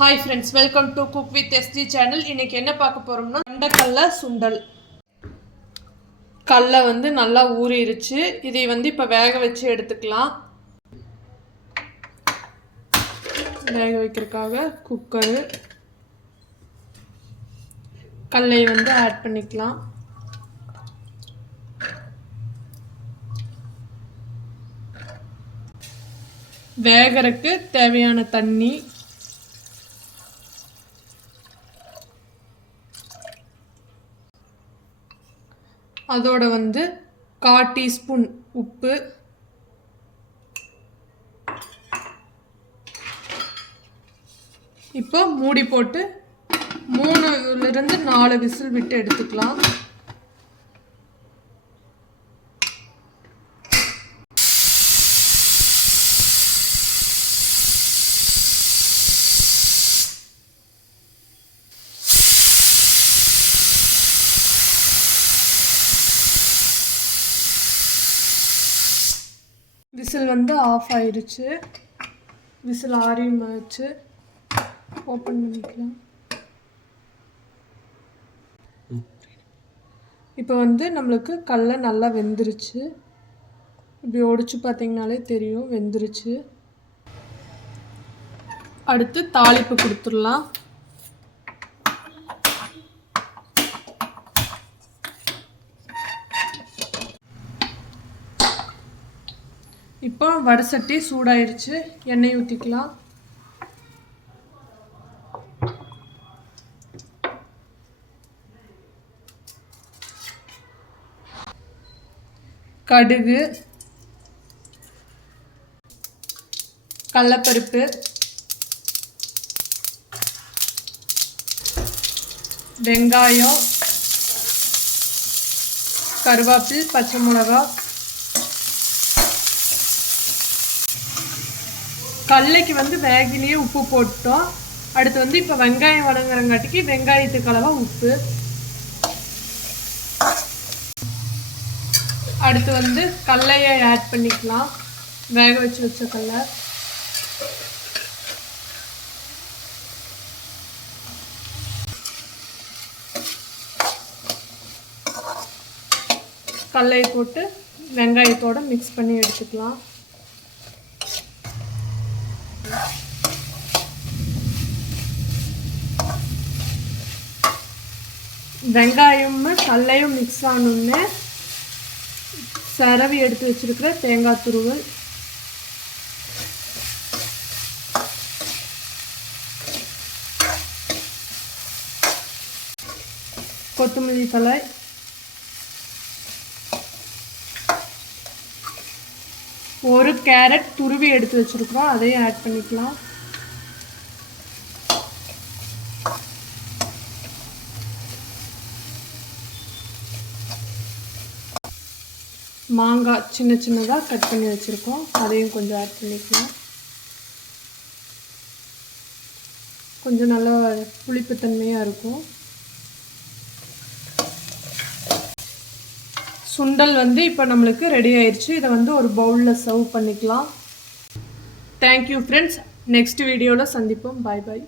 Hi friends, welcome to Cook with SG channel. இன்னைக்கு என்ன பார்க்க போறோம்னா கொண்டக்கல்ல சுண்டல். கல்லை வந்து நல்லா ஊறிடுச்சு. இதை வந்து இப்போ வேக வச்சு எடுத்துக்கலாம். வேக வைக்கிறதுக்காக குக்கர், கல்லை வந்து ஆட் பண்ணிக்கலாம். வேகறதுக்கு தேவையான தண்ணி, அதோட வந்து 1/4 டீஸ்பூன் உப்பு, இப்போ மூடி போட்டு 3லிருந்து 4 விசில் விட்டு எடுத்துக்கலாம். விசில் வந்து ஆஃப் ஆயிடுச்சு. விசில் ஆறிமாச்சு. ஓப்பன் பண்ணிக்கலாம். இப்போ வந்து நம்மளுக்கு கடலை நல்லா வெந்துருச்சு. இப்படி ஒடிச்சு பார்த்தீங்கனாலே தெரியும் வெந்துருச்சு. அடுத்து தாளிப்பு கொடுத்துடலாம். இப்போ வடை சட்டி சூடாயிருச்சு. எண்ணெய் ஊற்றிக்கலாம். கடுகு, கடலைப்பருப்பு, வெங்காயம், கருவேப்பிலை, பச்சை மிளகாய். கடலைக்கு வந்து வேகிலேயே உப்பு போட்டோம். அடுத்து வந்து இப்போ வெங்காயம் வதங்குறங்காட்டிக்கு வெங்காயத்துக்கு அளவா உப்பு. அடுத்து வந்து கடலையை ஆட் பண்ணிக்கலாம். வேக வச்ச கடலை. கடலையை போட்டு வெங்காயத்தோட மிக்ஸ் பண்ணி எடுத்துக்கலாம். வெங்காயமும் கடலையும் மிக்ஸ் ஆனோடனே சரவி எடுத்து வச்சிருக்கிற தேங்காய் துருவல், கொத்தமல்லி தழை, ஒரு கேரட் துருவி எடுத்து வச்சிருக்கிறோம், அதையும் ஆட் பண்ணிக்கலாம். மாங்காய் சின்ன சின்னதாக கட் பண்ணி வச்சுருக்கோம், அதையும் கொஞ்சம் ஆட் பண்ணிக்கலாம். கொஞ்சம் நல்லா புளிப்புத்தன்மையாக இருக்கும். சுண்டல் வந்து இப்போ நம்மளுக்கு ரெடி ஆயிடுச்சு. இதை வந்து ஒரு பவுலில் சர்வ் பண்ணிக்கலாம். Thank you friends. நெக்ஸ்ட் வீடியோவில் சந்திப்போம். பாய் பாய்.